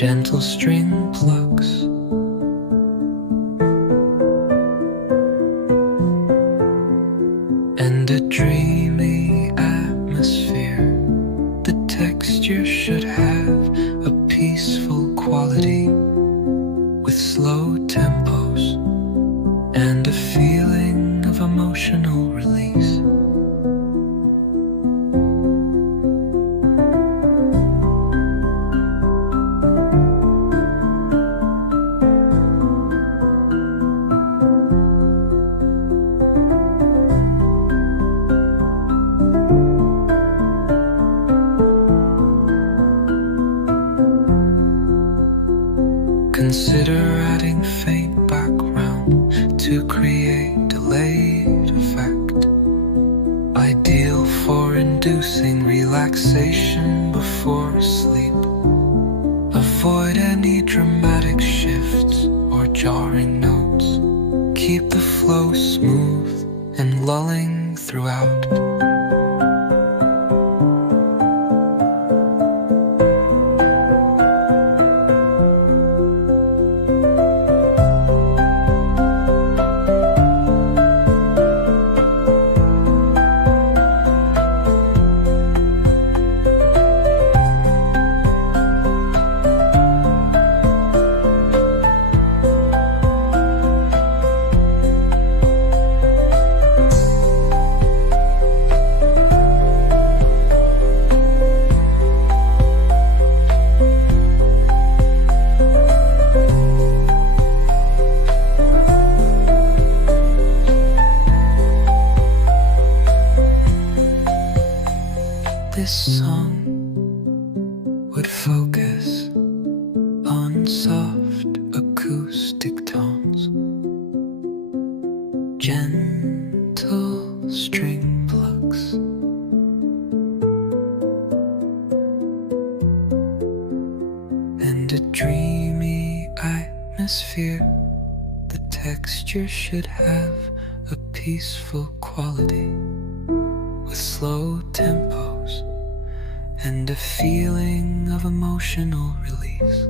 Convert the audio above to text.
gentle string plucks. And a dreamy atmosphere. The texture should have a peaceful quality, with slow tempos and a feeling of emotional release. Consider adding faint background to create delayed effect, ideal for inducing relaxation before sleep. Avoid any dramatic shifts or jarring notes. Keep the flow smooth and lulling throughout. This song would focus on soft acoustic tones, gentle string plucks, and a dreamy atmosphere. The texture should have a peaceful quality, with slow tempos and a feeling of emotional release.